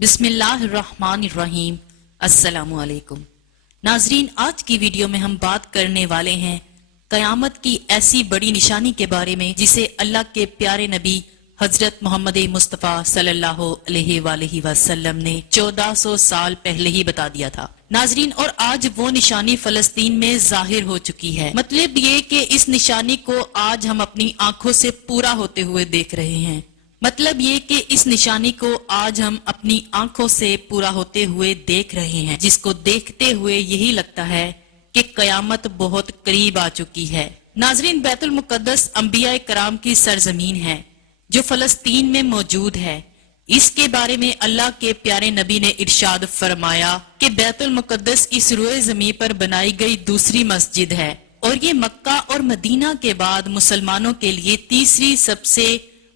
बिस्मिल्लाहिर्रहमानिर्रहीम। अस्सलामु अलैकुम नाजरीन, आज की वीडियो में हम बात करने वाले हैं कयामत की ऐसी बड़ी निशानी के बारे में जिसे अल्लाह के प्यारे नबी हजरत मोहम्मद मुस्तफ़ा सल्लल्लाहु अलैहि वसल्लम ने 1400 साल पहले ही बता दिया था। नाजरीन, और आज वो निशानी फलस्तीन में जाहिर हो चुकी है। मतलब ये कि इस निशानी को आज हम अपनी आंखों से पूरा होते हुए देख रहे हैं। मतलब ये कि इस निशानी को आज हम अपनी आंखों से पूरा होते हुए देख रहे हैं, जिसको देखते हुए यही लगता है कि कयामत बहुत करीब आ चुकी है। नाजरीन, बैतुल मुकद्दस अंबिया कराम की सरजमीन है जो फलस्तीन में मौजूद है। इसके बारे में अल्लाह के प्यारे नबी ने इरशाद फरमाया कि बैतुल मुकद्दस इस रोए जमीन पर बनाई गई दूसरी मस्जिद है और ये मक्का और मदीना के बाद मुसलमानों के लिए तीसरी सबसे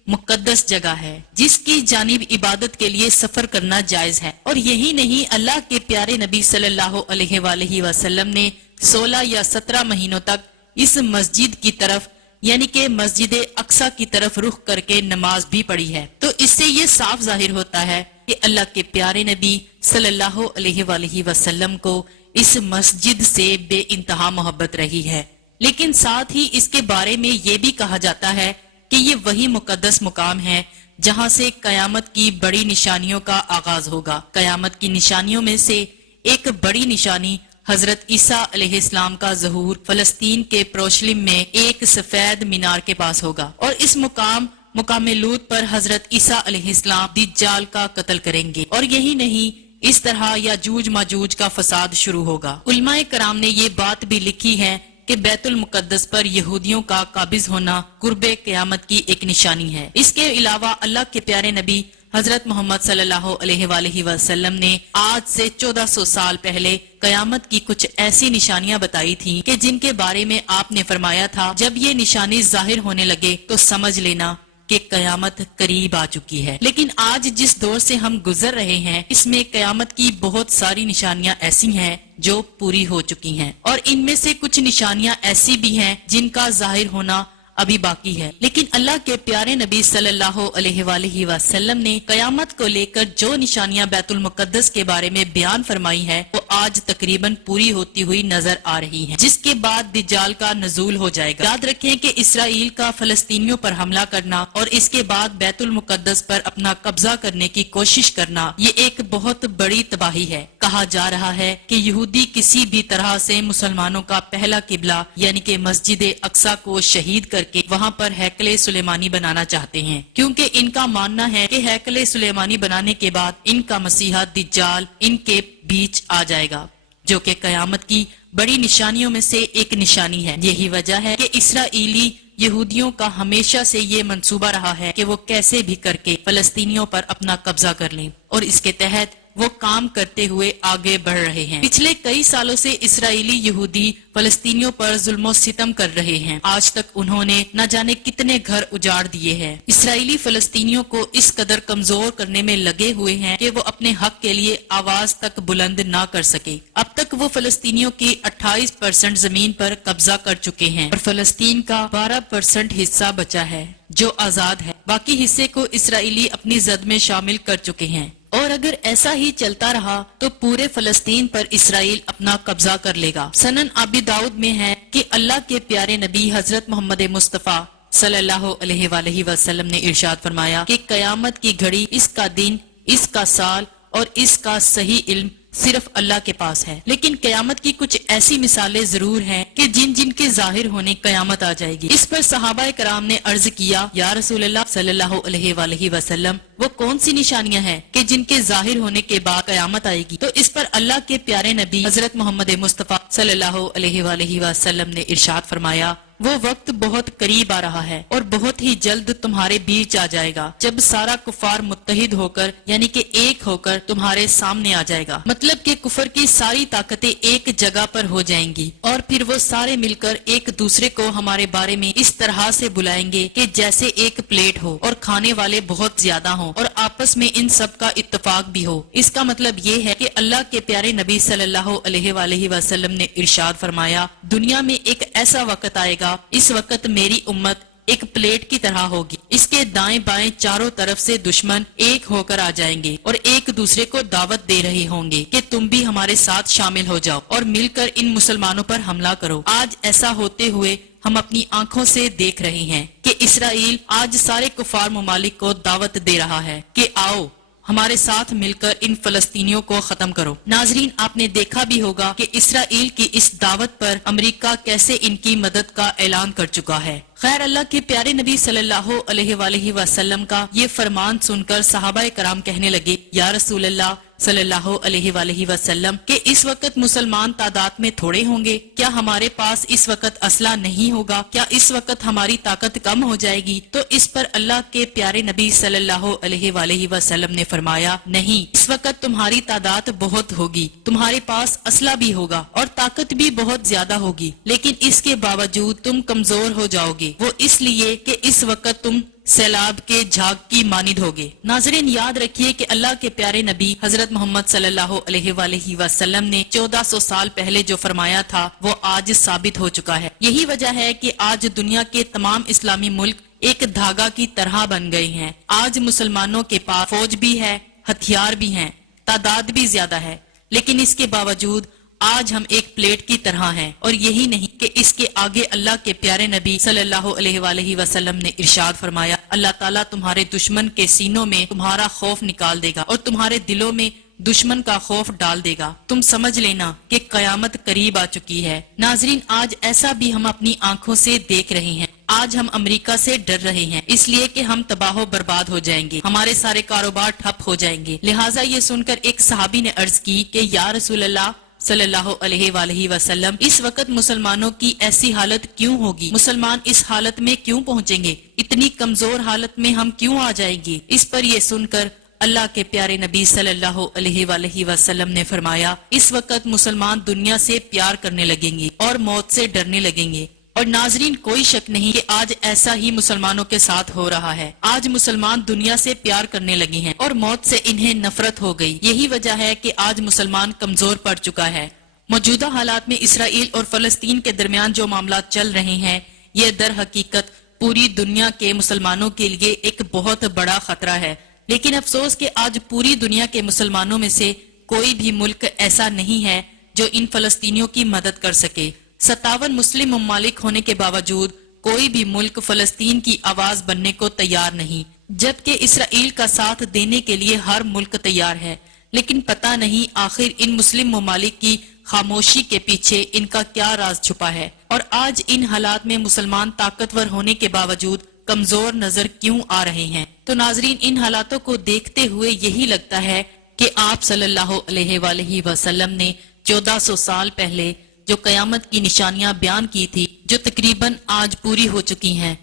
मुकद्दस जगह है जिसकी जानिब इबादत के लिए सफर करना जायज है। और यही नहीं, अल्लाह के प्यारे नबी सल्लल्लाहु अलैहि वसल्लम ने 16 या 17 महीनों तक इस मस्जिद की तरफ यानी कि मस्जिद अक्सा की तरफ रुख करके नमाज भी पढ़ी है। तो इससे ये साफ जाहिर होता है कि अल्लाह के प्यारे नबी सल्लल्लाहु अलैहि वसल्लम को इस मस्जिद से बेइंतहा मोहब्बत रही है। लेकिन साथ ही इसके बारे में ये भी कहा जाता है कि ये वही मुकद्दस मुकाम है जहां से कयामत की बड़ी निशानियों का आगाज होगा। कयामत की निशानियों में से एक बड़ी निशानी हजरत ईसा अलैहिस्सलाम का ज़हूर फलस्तीन के प्रोशलिम में एक सफेद मीनार के पास होगा। और इस मुकाम लूत पर हजरत ईसा अलैहिस्सलाम दज्जाल का कत्ल करेंगे। और यही नहीं, इस तरह याजूज माजूज का फसाद शुरू होगा। उलमाए कराम ने ये बात भी लिखी है कि बैतुल मुकद्दस पर यहूदियों का काबिज होना कुर्बे क़यामत की एक निशानी है। इसके अलावा अल्लाह के प्यारे नबी हजरत मोहम्मद सल्लल्लाहु अलैहि वसल्लम ने आज से 1400 साल पहले कयामत की कुछ ऐसी निशानियां बताई थी कि जिनके बारे में आपने फरमाया था, जब ये निशानी जाहिर होने लगे तो समझ लेना कि कयामत करीब आ चुकी है। लेकिन आज जिस दौर से हम गुजर रहे हैं, इसमें कयामत की बहुत सारी निशानियां ऐसी हैं जो पूरी हो चुकी हैं और इनमें से कुछ निशानियां ऐसी भी हैं जिनका जाहिर होना अभी बाकी है। लेकिन अल्लाह के प्यारे नबी सल्लल्लाहु अलैहि वसल्लम ने कयामत को लेकर जो निशानियां बैतुल मुकद्दस के बारे में बयान फरमाई है वो आज तकरीबन पूरी होती हुई नजर आ रही है, जिसके बाद दज्जाल का नजूल हो जाएगा। याद रखें कि इसराइल का फलस्तीनियों पर हमला करना और इसके बाद बैतुल मुकद्दस पर अपना कब्जा करने की कोशिश करना, ये एक बहुत बड़ी तबाही है। कहा जा रहा है कि यहूदी किसी भी तरह से मुसलमानों का पहला किबला यानी कि मस्जिद अक्सा को शहीद करके वहां पर हैकले सुलेमानी बनाना चाहते हैं, क्योंकि इनका मानना है कि हैकले सुलेमानी बनाने के बाद इनका मसीहा दज्जाल इनके बीच आ जाएगा, जो कि कयामत की बड़ी निशानियों में से एक निशानी है। यही वजह है कि इसराइली यहूदियों का हमेशा से ये मंसूबा रहा है कि वो कैसे भी करके फलस्तीनियों पर अपना कब्जा कर लें और इसके तहत वो काम करते हुए आगे बढ़ रहे हैं। पिछले कई सालों से इसराइली यहूदी फलस्तीनियों पर जुल्म सितम कर रहे हैं। आज तक उन्होंने न जाने कितने घर उजाड़ दिए हैं। इसराइली फलस्तीनियों को इस कदर कमजोर करने में लगे हुए हैं कि वो अपने हक के लिए आवाज तक बुलंद ना कर सके। अब तक वो फलस्तीनियों की 28% जमीन पर कब्जा कर चुके हैं और फलस्तीन का 12% हिस्सा बचा है जो आजाद है। बाकी हिस्से को इसराइली अपनी जद में शामिल कर चुके हैं और अगर ऐसा ही चलता रहा तो पूरे फलस्तीन पर इसराइल अपना कब्जा कर लेगा। सनन अबी दाऊद में है कि अल्लाह के प्यारे नबी हजरत मोहम्मद मुस्तफ़ा सल्लल्लाहु अलैहि वसल्लम ने इरशाद फरमाया कि कयामत की घड़ी, इसका दिन, इसका साल और इसका सही इल्म सिर्फ अल्लाह के पास है। लेकिन कयामत की कुछ ऐसी मिसालें जरूर हैं कि जिनके जाहिर होने कयामत आ जाएगी। इस पर सहाबा कराम ने अर्ज किया, या रसूलल्लाह सल्लल्लाहु अलैहि वसल्लम, वो कौन सी निशानियां हैं कि जिनके जाहिर होने के बाद कयामत आएगी? तो इस पर अल्लाह के प्यारे नबी हजरत मोहम्मद मुस्तफ़ा सल्लल्लाहु अलैहि वसल्लम ने इरशाद फरमाया, वो वक्त बहुत करीब आ रहा है और बहुत ही जल्द तुम्हारे बीच आ जाएगा जब सारा कुफार मुत्तहिद होकर यानी कि एक होकर तुम्हारे सामने आ जाएगा। मतलब कि कुफर की सारी ताकतें एक जगह पर हो जाएंगी और फिर वो सारे मिलकर एक दूसरे को हमारे बारे में इस तरह से बुलाएंगे कि जैसे एक प्लेट हो और खाने वाले बहुत ज्यादा हों और आपस में इन सब का इत्तेफाक भी हो। इसका मतलब ये है कि अल्लाह के प्यारे नबी सल्लल्लाहु अलैहि वसल्लम ने इरशाद फरमाया, दुनिया में एक ऐसा वक्त आएगा, इस वक्त मेरी उम्मत ایک پلیٹ کی طرح ہوگی، اس کے دائیں بائیں چاروں طرف سے دشمن ایک ہو کر آ جائیں گے اور ایک دوسرے کو دعوت دے رہے ہوں گے کہ تم بھی ہمارے ساتھ شامل ہو جاؤ اور مل کر ان مسلمانوں پر حملہ کرو۔ آج ایسا ہوتے ہوئے ہم اپنی آنکھوں سے دیکھ رہے ہیں کہ اسرائیل آج سارے کفار ممالک کو دعوت دے رہا ہے کہ آؤ ہمارے ساتھ مل کر ان فلسطینیوں کو ختم کرو۔ ناظرین، آپ نے دیکھا بھی ہوگا کہ اسرائیل کی اس دعوت پر امریکہ کیسے ان کی مدد کا اعلان کر چکا ہے۔ خیر، اللہ کے پیارے نبی صلی اللہ علیہ وآلہ وسلم کا یہ فرمان سن کر صحابہ کرام کہنے لگے، یا رسول اللہ صلی اللہ علیہ وآلہ وسلم کہ اس وقت مسلمان تعداد میں تھوڑے ہوں گے، کیا ہمارے پاس اس وقت اسلحہ نہیں ہوگا؟ کیا اس وقت ہماری طاقت کم ہو جائے گی؟ تو اس پر اللہ کے پیارے نبی صلی اللہ علیہ وآلہ وسلم نے فرمایا، نہیں، اس وقت تمہاری تعداد بہت ہوگی، تمہارے پاس اسلحہ بھی ہوگا اور طاقت بھی بہت زیادہ ہوگی، لیکن اس کے باوجود تم کمزور ہو جاؤ گے، وہ اس لیے کہ اس وقت تم سیلاب کے جھاگ کی مانند ہوگے۔ ناظرین، یاد رکھیے کہ اللہ کے پیارے نبی حضرت محمد صلی اللہ علیہ وآلہ وسلم نے 1400 سال پہلے جو فرمایا تھا وہ آج ثابت ہو چکا ہے۔ یہی وجہ ہے کہ آج دنیا کے تمام اسلامی ملک ایک دھاگا کی طرح بن گئے ہیں۔ آج مسلمانوں کے پاس فوج بھی ہے، ہتھیار بھی ہیں، تعداد بھی زیادہ ہے، لیکن اس کے باوجود آج ہم ایک پلیٹ کی طرح ہیں۔ اور یہی نہیں کہ اس کے آگے اللہ کے پیارے نبی صلی اللہ علیہ وآلہ وسلم نے ارشاد فرمایا، اللہ تعالیٰ تمہارے دشمن کے سینوں میں تمہارا خوف نکال دے گا اور تمہارے دلوں میں دشمن کا خوف ڈال دے گا۔ تم سمجھ لینا کہ قیامت قریب آ چکی ہے۔ ناظرین، آج ایسا بھی ہم اپنی آنکھوں سے دیکھ رہے ہیں۔ آج ہم امریکہ سے ڈر رہے ہیں اس لیے کہ ہم تباہ و برباد ہو جائیں گے، ہمارے سارے کاروبار ٹھپ ہو جائیں گے۔ لہٰذا یہ سن کر ایک صحابی نے عرض کی کہ یا رسول اللہ صلی اللہ علیہ وآلہ وسلم، اس وقت مسلمانوں کی ایسی حالت کیوں ہوگی؟ مسلمان اس حالت میں کیوں پہنچیں گے؟ اتنی کمزور حالت میں ہم کیوں آ جائیں گے؟ اس پر یہ سن کر اللہ کے پیارے نبی صلی اللہ علیہ وآلہ وسلم نے فرمایا، اس وقت مسلمان دنیا سے پیار کرنے لگیں گے اور موت سے ڈرنے لگیں گے۔ اور ناظرین، کوئی شک نہیں کہ آج ایسا ہی مسلمانوں کے ساتھ ہو رہا ہے۔ آج مسلمان دنیا سے پیار کرنے لگے ہیں اور موت سے انہیں نفرت ہو گئی۔ یہی وجہ ہے کہ آج مسلمان کمزور پڑ چکا ہے۔ موجودہ حالات میں اسرائیل اور فلسطین کے درمیان جو معاملات چل رہے ہیں، یہ در حقیقت پوری دنیا کے مسلمانوں کے لیے ایک بہت بڑا خطرہ ہے۔ لیکن افسوس کہ آج پوری دنیا کے مسلمانوں میں سے کوئی بھی ملک ایسا نہیں ہے جو ان فلسطینیوں کی مدد کر سکے۔ 57 مسلم ممالک ہونے کے باوجود کوئی بھی ملک فلسطین کی آواز بننے کو تیار نہیں، جبکہ اسرائیل کا ساتھ دینے کے لیے ہر ملک تیار ہے۔ لیکن پتہ نہیں آخر ان مسلم ممالک کی خاموشی کے پیچھے ان کا کیا راز چھپا ہے، اور آج ان حالات میں مسلمان طاقتور ہونے کے باوجود کمزور نظر کیوں آ رہے ہیں؟ تو ناظرین، ان حالاتوں کو دیکھتے ہوئے یہی لگتا ہے کہ آپ صلی اللہ علیہ وآلہ وسلم نے 1400 سال پہلے جو قیامت کی نشانیاں بیان کی تھی، جو تقریباً آج پوری ہو چکی ہیں،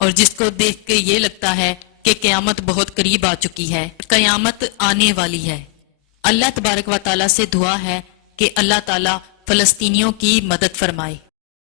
اور جس کو دیکھ کے یہ لگتا ہے کہ قیامت بہت قریب آ چکی ہے، قیامت آنے والی ہے۔ اللہ تبارک و تعالیٰ سے دعا ہے کہ اللہ تعالیٰ فلسطینیوں کی مدد فرمائے۔